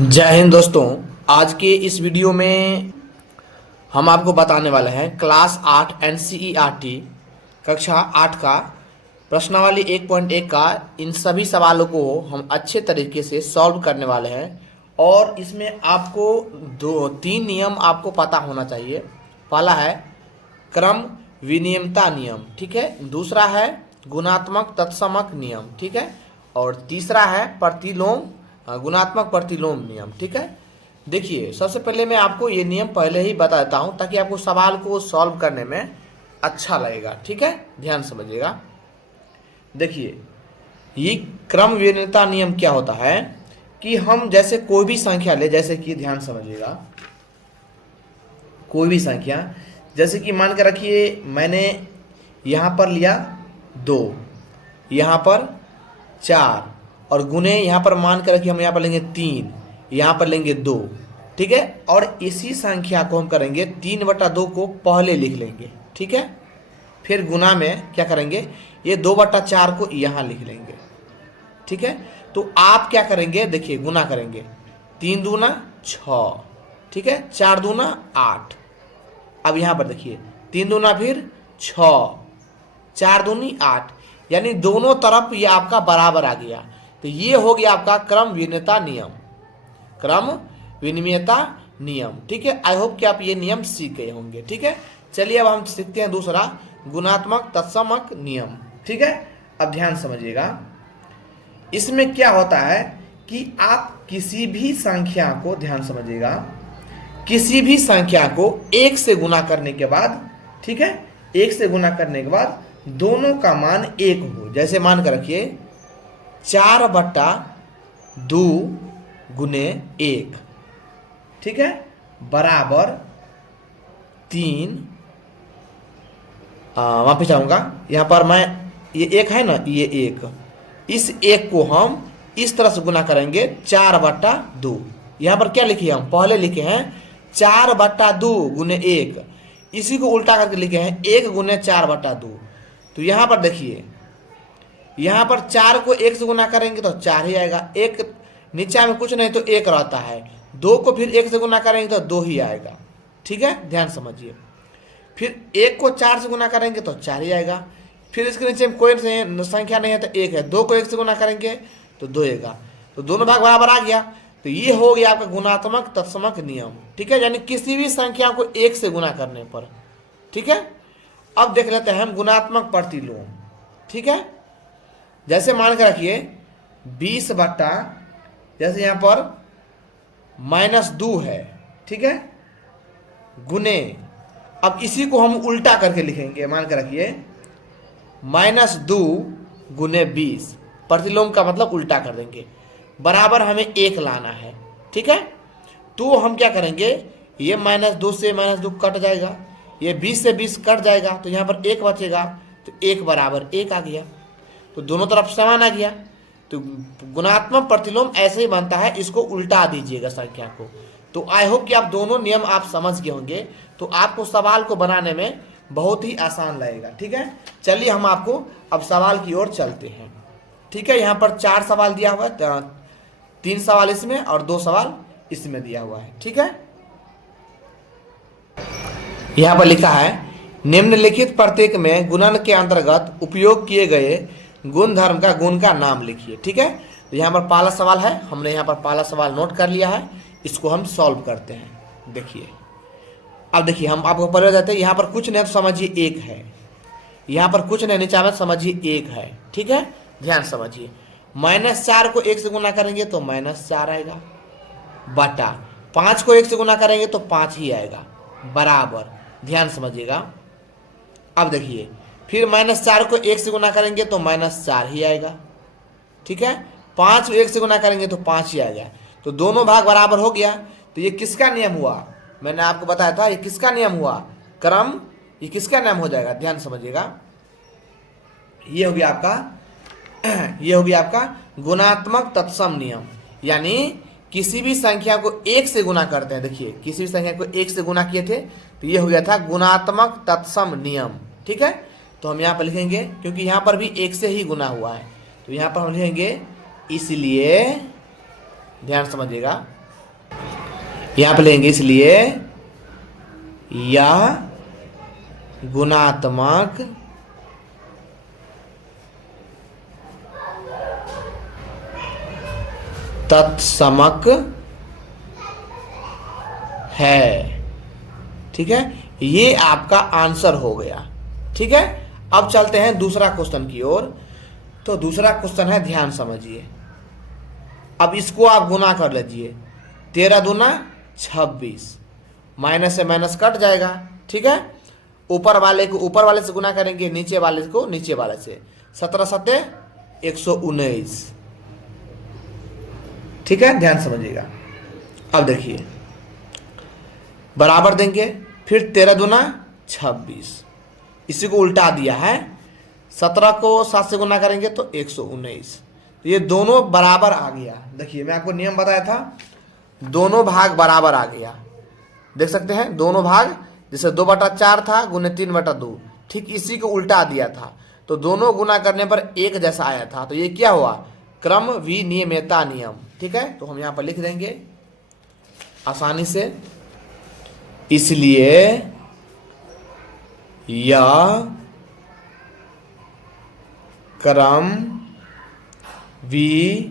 जय हिंद दोस्तों। आज के इस वीडियो में हम आपको बताने वाले हैं क्लास 8 एनसीईआरटी कक्षा 8 का प्रश्नावली 1.1 का इन सभी सवालों को हम अच्छे तरीके से सॉल्व करने वाले हैं। और इसमें आपको तीन नियम आपको पता होना चाहिए। पहला है क्रम विनियमता नियम, ठीक है। दूसरा है गुणात्मक तत्समक नियम, ठीक है। और तीसरा है प्रतिलोम गुणात्मक प्रतिलोम नियम, ठीक है। देखिए, सबसे पहले मैं आपको ये नियम पहले ही बता देता हूं ताकि आपको सवाल को सॉल्व करने में अच्छा लगेगा, ठीक है। ध्यान समझिएगा। देखिए, ये क्रम विनियमता नियम क्या होता है कि हम जैसे कोई भी संख्या ले, जैसे कि ध्यान समझिएगा, कोई भी संख्या जैसे कि मान के रखिए मैंने यहाँ पर लिया 2, यहाँ पर 4 और गुने यहाँ पर मान कर रखिए हम यहाँ पर लेंगे 3, यहाँ पर लेंगे 2, ठीक है। और इसी संख्या को हम करेंगे 3/2 को पहले लिख लेंगे, ठीक है। फिर गुना में क्या करेंगे, ये 2/4 को यहाँ लिख लेंगे, ठीक है। तो आप क्या करेंगे, देखिए गुना करेंगे 3 दूना 6, ठीक है, 4 दूना 8। अब यहाँ पर देखिए 3 दूना फिर 6, 4 दूनी 8, यानी दोनों तरफ ये आपका बराबर आ गया। तो ये हो गया आपका क्रम विनिमयता नियम, क्रम विनिमयता नियम, ठीक है। आई होप कि आप ये नियम सीख गए होंगे, ठीक है। चलिए अब हम सीखते हैं दूसरा गुणात्मक तत्समक नियम, ठीक है। अब ध्यान समझिएगा, इसमें क्या होता है कि आप किसी भी संख्या को, ध्यान समझिएगा, किसी भी संख्या को 1 से गुना करने के बाद, ठीक है, 1 से गुना करने के बाद दोनों का मान 1 हो। जैसे मान कर रखिए 4/2 गुने 1, ठीक है, बराबर 3। वापिस जाऊंगा, यहाँ पर मैं ये 1 है ना, ये 1, इस 1 को हम इस तरह से गुना करेंगे 4/2। यहाँ पर क्या लिखे हम, पहले लिखे हैं 4/2 गुने 1, इसी को उल्टा करके लिखे हैं 1 गुने 4/2। तो यहाँ पर देखिए, यहाँ पर 4 को 1 से गुना करेंगे तो 4 ही आएगा, 1 नीचे में कुछ नहीं तो 1 रहता है, 2 को फिर 1 से गुना करेंगे तो 2 ही आएगा, ठीक है। ध्यान समझिए, फिर 1 को 4 से गुना करेंगे तो 4 ही आएगा, फिर इसके नीचे में कोई संख्या नहीं है तो 1 है, 2 को 1 से गुना करेंगे तो 2 आएगा, तो दोनों भाग बराबर आ गया। तो ये हो गया आपका गुणात्मक तत्समक नियम, ठीक है, यानी किसी भी संख्या को 1 से गुना करने पर, ठीक है। अब देख लेते हैं हम गुणात्मक प्रतिलोम, ठीक है। जैसे मान के रखिए 20 बट्टा, जैसे यहाँ पर -2 है, ठीक है, गुने, अब इसी को हम उल्टा करके लिखेंगे, मान के रखिए -2 गुने 20, प्रतिलोम का मतलब उल्टा कर देंगे, बराबर हमें 1 लाना है, ठीक है। तो हम क्या करेंगे, ये -2 से -2 कट जाएगा, ये 20 से 20 कट जाएगा, तो यहाँ पर 1 बचेगा, तो 1 बराबर 1 आ गया, तो दोनों तरफ समान आ गया। तो गुणात्मक प्रतिलोम ऐसे ही बनता है, इसको उल्टा दीजिएगा संख्या को। तो आई होप कि आप दोनों नियम आप समझ गए होंगे, तो आपको सवाल को बनाने में बहुत ही आसान लगेगा, ठीक है। चलिए हम आपको अब सवाल की ओर चलते हैं, ठीक है। यहाँ पर 4 सवाल दिया हुआ है, 3 सवाल इसमें और 2 सवाल इसमें दिया हुआ है, ठीक है। यहाँ पर लिखा है निम्नलिखित प्रत्येक में गुणन के अंतर्गत उपयोग किए गए गुण धर्म का गुण का नाम लिखिए, ठीक है। तो यहाँ पर पहला सवाल है, हमने यहाँ पर पहला सवाल नोट कर लिया है, इसको हम सॉल्व करते हैं। देखिए, अब देखिए हम आपको पहले जाते हैं, यहाँ पर कुछ नहीं तो समझिए 1 है, यहाँ पर कुछ नहीं, नीचे में समझिए 1 है, ठीक है। ध्यान समझिए, -4 को 1 से गुना करेंगे तो -4 आएगा, बटा 5 को 1 से गुना करेंगे तो 5 ही आएगा, बराबर। ध्यान समझिएगा, अब देखिए फिर -4 को 1 से गुना करेंगे तो -4 ही आएगा, ठीक है। 5 को 1 से गुना करेंगे तो 5 ही आएगा, तो दोनों भाग बराबर हो गया। तो ये किसका नियम हुआ, मैंने आपको बताया था, ये किसका नियम हुआ, क्रम, ये किसका नियम हो जाएगा, ध्यान समझिएगा, ये हो गया आपका ये हो गया आपका गुणात्मक तत्सम नियम, यानी किसी भी संख्या को 1 से गुना करते हैं। देखिए, किसी भी संख्या को 1 से गुना किए थे तो ये हो गया था गुणात्मक तत्सम नियम, ठीक है। तो हम यहाँ पर लिखेंगे, क्योंकि यहाँ पर भी 1 से ही गुना हुआ है, तो यहाँ पर हम लिखेंगे इसलिए, ध्यान समझिएगा, यहां पे लेंगे, इसलिए यह गुणात्मक तत्समक है। ठीक है, ये आपका आंसर हो गया। ठीक है, अब चलते हैं दूसरा क्वेश्चन की ओर। तो दूसरा क्वेश्चन है, ध्यान समझिए। अब इसको आप गुना कर लीजिए, 13 दूना 26, माइनस से माइनस कट जाएगा। ठीक है, ऊपर वाले को ऊपर वाले से गुना करेंगे, नीचे वाले को नीचे वाले से। 17 सत्ते 119। ठीक है, ध्यान समझिएगा। अब देखिए, बराबर देंगे, फिर 13 दूना 26, इसी को उल्टा दिया है। 17 को 7 से गुना करेंगे तो 119। तो ये दोनों बराबर आ गया। देखिए, मैं आपको नियम बताया था, दोनों भाग बराबर आ गया। देख सकते हैं, दोनों भाग, जैसे 2/4 था गुने 3/2, ठीक इसी को उल्टा दिया था। तो दोनों गुना करने पर एक जैसा आया था। तो ये क्या हुआ, क्रम विनियमितता नियम। ठीक है, तो हम यहाँ पर लिख देंगे आसानी से, इसलिए यह क्रम विनियमितता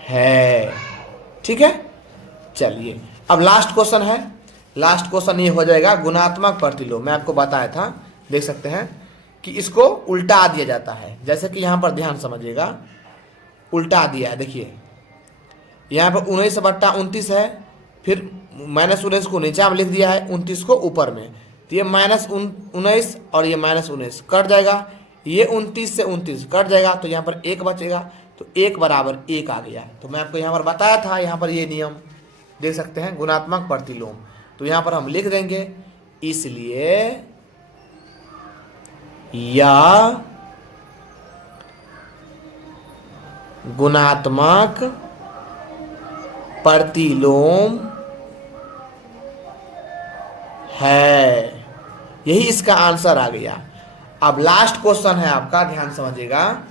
है। ठीक है, चलिए अब लास्ट क्वेश्चन है। लास्ट क्वेश्चन ये हो जाएगा गुणात्मक प्रतिलोम। मैं आपको बताया था, देख सकते हैं कि इसको उल्टा दिया जाता है। जैसे कि यहां पर ध्यान समझिएगा, उल्टा दिया है। देखिए, यहाँ पर 19/29 है, फिर -19 को नीचे में लिख दिया है, 29 को ऊपर में। तो ये -19 और ये -19 कट जाएगा, ये 29 से 29 कट जाएगा, तो यहाँ पर 1 बचेगा। तो 1 बराबर 1 आ गया। तो मैं आपको यहाँ पर बताया था, यहाँ पर ये नियम देख सकते हैं, गुणात्मक प्रतिलोम। तो यहाँ पर हम लिख देंगे, इसलिए यह गुणात्मक प्रतिलोम है। यही इसका आंसर आ गया। अब लास्ट क्वेश्चन है आपका, ध्यान समझिएगा,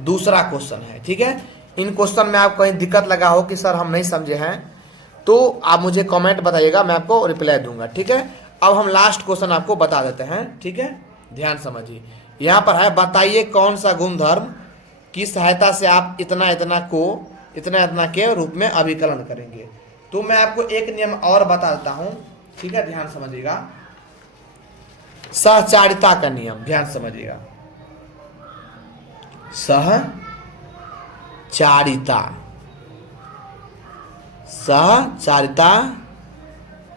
दूसरा क्वेश्चन है। ठीक है, इन क्वेश्चन में आपको कहीं दिक्कत लगा हो कि सर हम नहीं समझे हैं, तो आप मुझे कमेंट बताइएगा, मैं आपको रिप्लाई दूंगा। ठीक है, अब हम लास्ट क्वेश्चन आपको बता देते हैं। ठीक है, ध्यान समझिए। यहाँ पर है, बताइए कौन सा गुणधर्म की सहायता से आप इतना इतना को इतना इतना के रूप में अभिकलन करेंगे। तो मैं आपको एक नियम और बता देता हूं। ठीक है, ध्यान समझिएगा, सहचारिता का नियम, ध्यान समझिएगा। सहचारिता, सहचारिता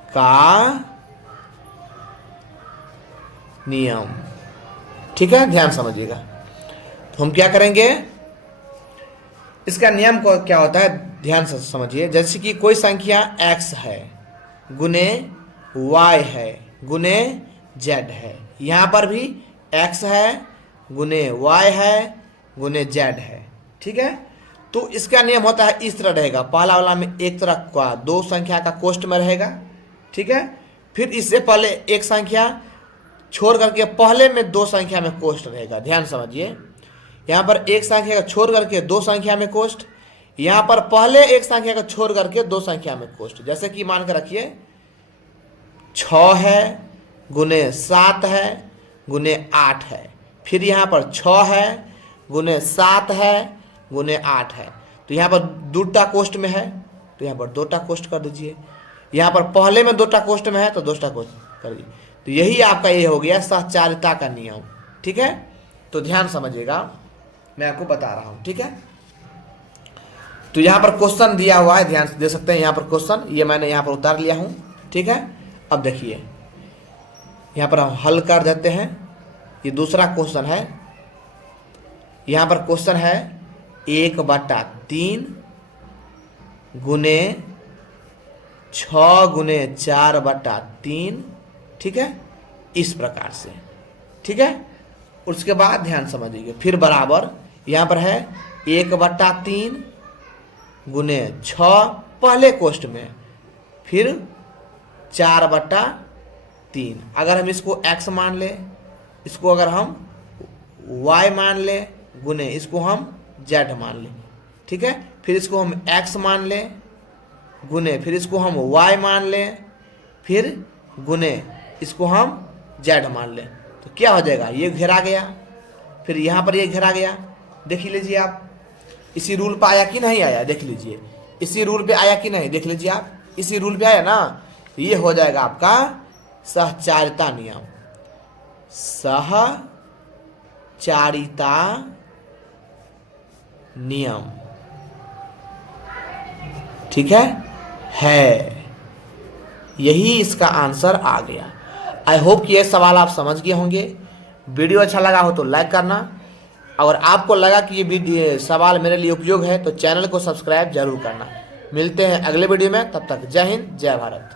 का नियम। ठीक है, ध्यान समझिएगा। तो हम क्या करेंगे, इसका नियम को क्या होता है, ध्यान से समझिए। जैसे कि कोई संख्या x है गुने y है गुने z है, यहाँ पर भी x है गुने y है गुने z है। ठीक है, तो इसका नियम होता है, इस तरह रहेगा। पहला वाला में एक तरह का दो संख्या का कोष्ठ में रहेगा। ठीक है, फिर इससे पहले एक संख्या छोड़ करके पहले में दो संख्या में कोष्ठ रहेगा। ध्यान समझिए, यहाँ पर एक संख्या का छोड़ करके दो संख्या में कोष्ठ, यहाँ पर पहले एक संख्या का छोड़ करके दो संख्या में कोष्ठ। जैसे कि मान कर रखिए 6 है गुने 7 है गुने 8 है, फिर यहाँ पर 6 है गुने 7 है गुने 8 है। तो यहाँ पर 2टा कोष्ठ में है, तो यहाँ पर 2टा कोष्ठ कर दीजिए। यहाँ पर पहले में 2टा कोष्ठ में है, तो 2टा कोष्ठ कर दीजिए। तो यही आपका ये हो गया सहचारिता का नियम। ठीक है, तो ध्यान समझिएगा, मैं आपको बता रहा हूं। ठीक है, तो यहाँ पर क्वेश्चन दिया हुआ है, ध्यान दे सकते हैं। यहाँ पर क्वेश्चन ये मैंने यहाँ पर उतार लिया हूं। ठीक है, अब देखिए, यहाँ पर हम हल कर देते हैं। ये दूसरा क्वेश्चन है। यहाँ पर क्वेश्चन है 1/3 गुने 6 गुने 4/3। ठीक है, इस प्रकार से। ठीक है, उसके बाद ध्यान समझिए, फिर बराबर यहाँ पर है 1/3 गुने 6 पहले कोष्ठ में, फिर 4/3। अगर हम इसको x मान ले, इसको अगर हम y मान ले गुने, इसको हम z मान लें, ठीक है। फिर इसको हम x मान लें गुने, फिर इसको हम y मान लें, फिर गुने इसको हम z मान लें, तो क्या हो जाएगा, ये घेरा गया, फिर यहाँ पर ये घेरा गया। देख लीजिए आप, इसी रूल पे आया कि नहीं आया, देख लीजिए, इसी रूल पे आया कि नहीं, देख लीजिए आप, इसी रूल पे आया ना। ये हो जाएगा आपका सहचारिता नियम, सहचारिता नियम, ठीक है। यही इसका आंसर आ गया। आई होप कि ये सवाल आप समझ गए होंगे। वीडियो अच्छा लगा हो तो लाइक करना, अगर आपको लगा कि ये सवाल मेरे लिए उपयोग है तो चैनल को सब्सक्राइब जरूर करना। मिलते हैं अगले वीडियो में, तब तक जय हिंद जय भारत।